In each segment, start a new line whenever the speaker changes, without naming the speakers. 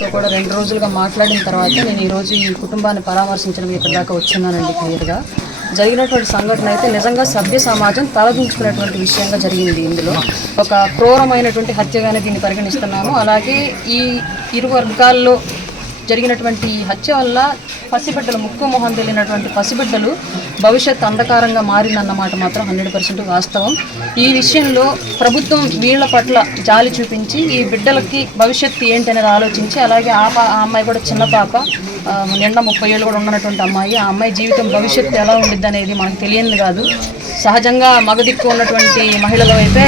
తో కూడా రెండు రోజులుగా మాట్లాడిన తర్వాత నేను ఈరోజు ఈ కుటుంబాన్ని పరామర్శించడం ఇక్కడ దాకా వచ్చినానండి క్లియర్గా జరిగినటువంటి సంఘటన అయితే నిజంగా సభ్య సమాజం తలదించుకునేటువంటి విషయంగా జరిగింది ఇందులో ఒక క్రూరమైనటువంటి హత్యగానే దీన్ని పరిగణిస్తున్నాము అలాగే ఈ ఇరు వర్గాల్లో జరిగినటువంటి ఈ హత్య వల్ల పసిబిడ్డలు ముక్కు మొహం తెలియనటువంటి పసిబిడ్డలు భవిష్యత్ అంధకారంగా మారిందన్నమాట మాత్రం హండ్రెడ్ పర్సెంట్ వాస్తవం ఈ విషయంలో ప్రభుత్వం వీళ్ళ పట్ల జాలి చూపించి ఈ బిడ్డలకి భవిష్యత్తు ఏంటనేది ఆలోచించి అలాగే ఆ అమ్మాయి కూడా చిన్న పాప నిండా ముప్పై ఏళ్ళు కూడా ఉన్నటువంటి అమ్మాయి ఆ అమ్మాయి జీవితం భవిష్యత్తు ఎలా ఉండిద్ది అనేది మనకు తెలియదు కాదు సహజంగా మగదిక్కు ఉన్నటువంటి మహిళలు అయితే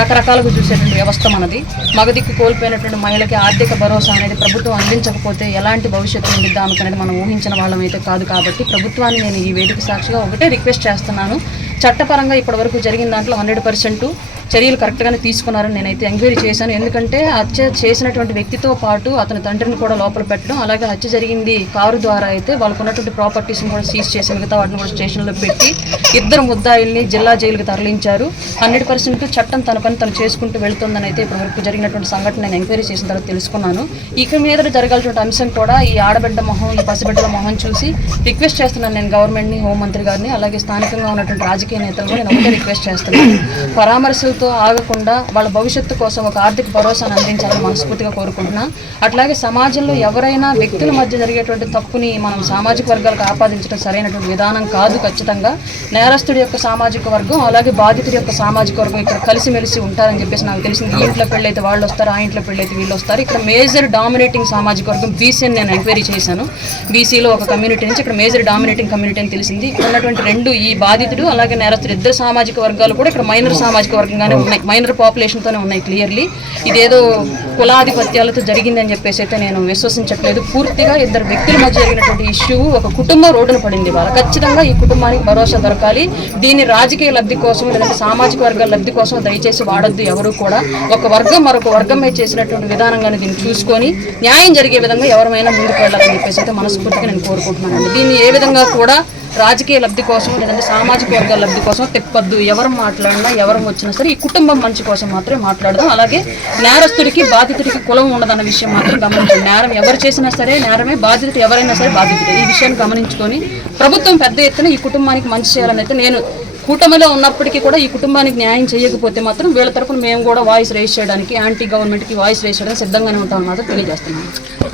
రకరకాలుగా చూసేటువంటి వ్యవస్థ మనది మగదిక్కు కోల్పోయినటువంటి మహిళకి ఆర్థిక భరోసా అనేది ప్రభుత్వం అందించకపోతే ఎలాంటి భవిష్యత్తు ఉండిద్దా అనేది మనం ఊహించిన వాళ్ళం అయితే కాదు కాబట్టి ప్రభుత్వాన్ని నేను ఈ వేదిక సాక్షిగా ఒకటే రిక్వెస్ట్ చేస్తున్నాను చట్టపరంగా ఇప్పటివరకు జరిగిన దాంట్లో హండ్రెడ్ పర్సెంట్ చర్యలు కరెక్ట్గానే తీసుకున్నారని నేనైతే ఎంక్వైరీ చేశాను ఎందుకంటే హత్య చేసినటువంటి వ్యక్తితో పాటు అతని తండ్రిని కూడా లోపల పెట్టడం అలాగే హత్య జరిగింది కారు ద్వారా అయితే వాళ్ళకు ఉన్నటువంటి ప్రాపర్టీస్ని కూడా సీజ్ చేసి మిగతా వాటిని కూడా స్టేషన్లో పెట్టి ఇద్దరు ముద్దాయిల్ని జిల్లా జైలుకి తరలించారు హండ్రెడ్ పర్సెంట్ చట్టం తన పని తను చేసుకుంటూ వెళ్తుందని అయితే ఇప్పటి వరకు జరిగినటువంటి సంఘటన నేను ఎంక్వైరీ చేసిన తర్వాత తెలుసుకున్నాను ఇక మీద జరగాల్సిన అంశం కూడా ఈ ఆడబిడ్డ మొహం ఈ పసిబిడ్డల మొహం చూసి రిక్వెస్ట్ చేస్తున్నాను నేను గవర్నమెంట్ని హోంమంత్రి గారిని అలాగే స్థానికంగా ఉన్నటువంటి రాజకీయ నేతలు నేను ఒకటే రిక్వెస్ట్ చేస్తున్నాను పరామర్శ ఆశతో ఆగకుండా వాళ్ళ భవిష్యత్తు కోసం ఒక ఆర్థిక భరోసాను అందించాలని మనస్ఫూర్తిగా కోరుకుంటున్నా అట్లాగే సమాజంలో ఎవరైనా వ్యక్తుల మధ్య జరిగేటువంటి తప్పుని మనం సామాజిక వర్గాలకు ఆపాదించడం సరైనటువంటి విధానం కాదు ఖచ్చితంగా నేరస్తుడి యొక్క సామాజిక వర్గం అలాగే బాధితుడి యొక్క సామాజిక వర్గం ఇక్కడ కలిసిమెలిసి ఉంటారని చెప్పేసి నాకు తెలిసింది ఈ ఇంట్లో పెళ్ళైతే వాళ్ళు వస్తారు ఆ ఇంట్లో పెళ్ళైతే వీళ్ళు వస్తారు ఇక్కడ మేజర్ డామినేటింగ్ సామాజిక వర్గం బీసీని నేను ఎంక్వైరీ చేశాను బీసీలో ఒక కమ్యూనిటీ నుంచి ఇక్కడ మేజర్ డామినేటింగ్ కమ్యూనిటీ అని తెలిసింది ఇక్కడ ఉన్నటువంటి రెండు ఈ బాధితుడు అలాగే నేరస్తుడు ఇద్దరు సామాజిక వర్గాలు కూడా ఇక్కడ మైనర్ సామాజిక వర్గంగా మైనర్తోనే ఉన్నాయి మైనర్ పాపులేషన్తోనే ఉన్నాయి క్లియర్లీ ఇదేదో కులాధిపత్యాలతో జరిగిందని చెప్పేసి అయితే నేను విశ్వసించట్లేదు పూర్తిగా ఇద్దరు వ్యక్తుల మధ్య జరిగినటువంటి ఇష్యూ ఒక కుటుంబ రోడ్డున పడింది వాళ్ళ ఖచ్చితంగా ఈ కుటుంబానికి భరోసా దొరకాలి దీన్ని రాజకీయ లబ్ధి కోసం లేదంటే సామాజిక వర్గాల లబ్ధి కోసం దయచేసి వాడొద్దు ఎవరు కూడా ఒక వర్గం మరొక వర్గమే చేసినటువంటి విధానంగానే దీన్ని చూసుకొని న్యాయం జరిగే విధంగా ఎవరైనా ముందుకు వెళ్ళాలని చెప్పేసి అయితే మనస్ఫూర్తిగా నేను కోరుకుంటున్నాను దీన్ని ఏ విధంగా కూడా రాజకీయ లబ్ధి కోసం లేదంటే సామాజిక వర్గాల లబ్ధి కోసం తిప్పద్దు ఎవరు మాట్లాడినా ఎవరు వచ్చినా సరే ఈ కుటుంబం మంచి కోసం మాత్రమే మాట్లాడదాం అలాగే నేరస్తుడికి బాధితుడికి కులం ఉండదన్న విషయం మాత్రం గమనించండి నేరం ఎవరు చేసినా సరే నేరమే బాధితుడు ఎవరైనా సరే బాధితుడు ఈ విషయాన్ని గమనించుకొని ప్రభుత్వం పెద్ద ఎత్తున ఈ కుటుంబానికి మంచి చేయాలని అయితే నేను కూటమిలో ఉన్నప్పటికీ కూడా ఈ కుటుంబానికి న్యాయం చేయకపోతే మాత్రం వీళ్ళ తరఫున మేము కూడా వాయిస్ రేస్ చేయడానికి యాంటీ గవర్నమెంట్కి వాయిస్ రేస్ చేయడానికి సిద్ధంగానే ఉంటాం మాత్రం తెలియజేస్తున్నాం